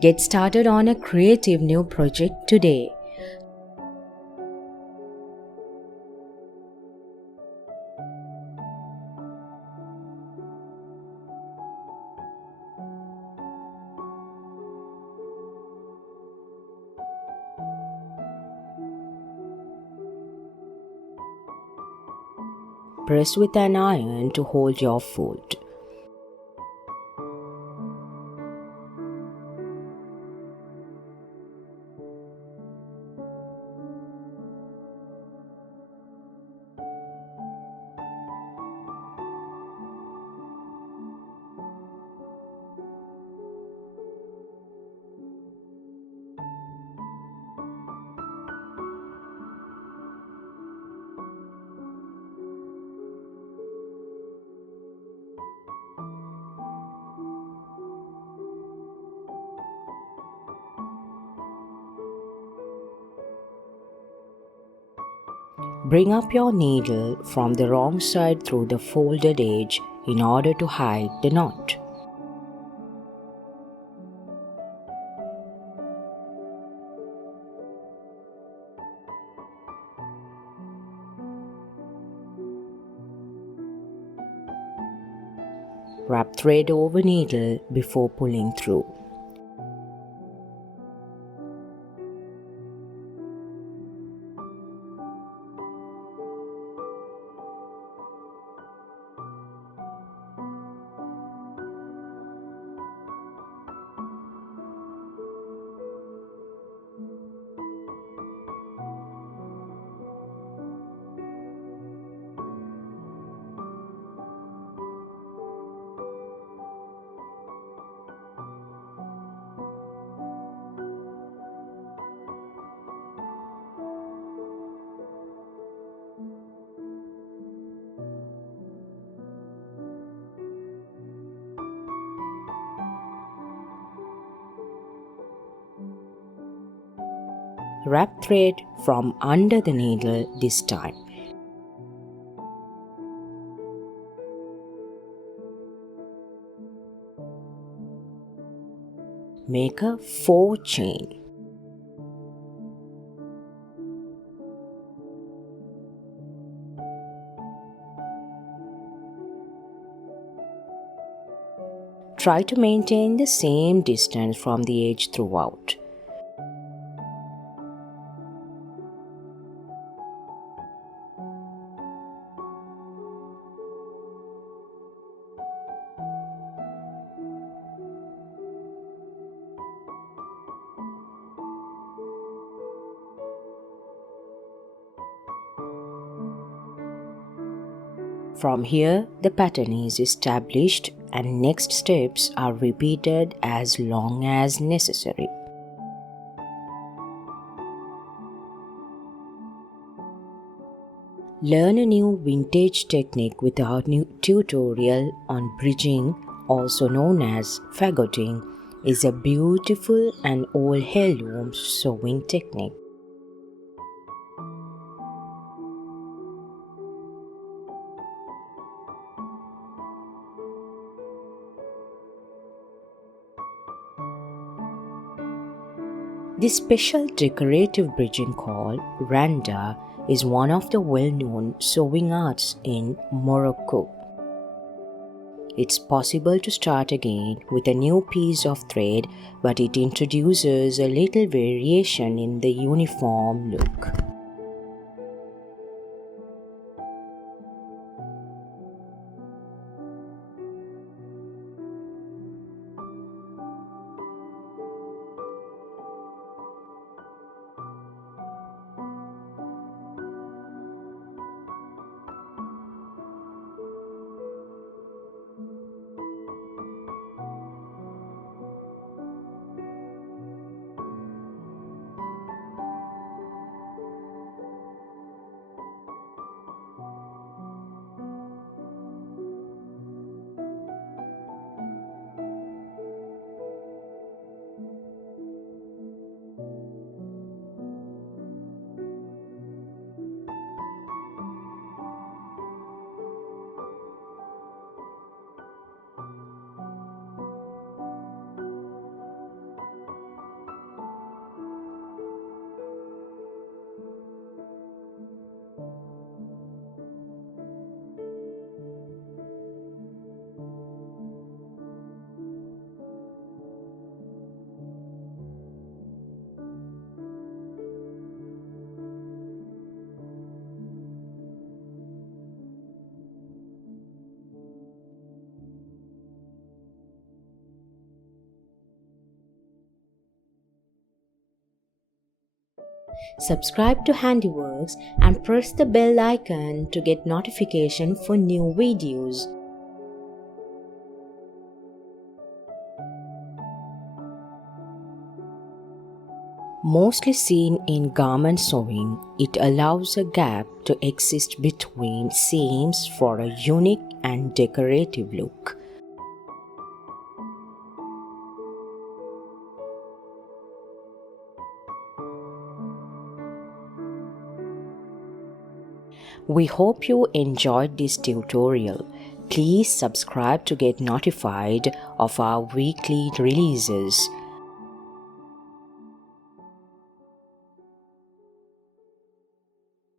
Get started on a creative new project today. Press with an iron to hold your foot. Bring up your needle from the wrong side through the folded edge in order to hide the knot. Wrap thread over needle before pulling through. Wrap thread from under the needle this time. Make a 4 chain. Try to maintain the same distance from the edge throughout. From here, the pattern is established and next steps are repeated as long as necessary. Learn a new vintage technique with our new tutorial on bridging, also known as faggoting, is a beautiful and old heirloom sewing technique. This special decorative bridging called RANDA is one of the well-known sewing arts in Morocco. It's possible to start again with a new piece of thread, but it introduces a little variation in the uniform look. subscribe to Handiworks and press the bell icon to get notification for new videos. Mostly seen in garment sewing, it allows a gap to exist between seams for a unique and decorative look. We hope you enjoyed this tutorial. Please subscribe to get notified of our weekly releases.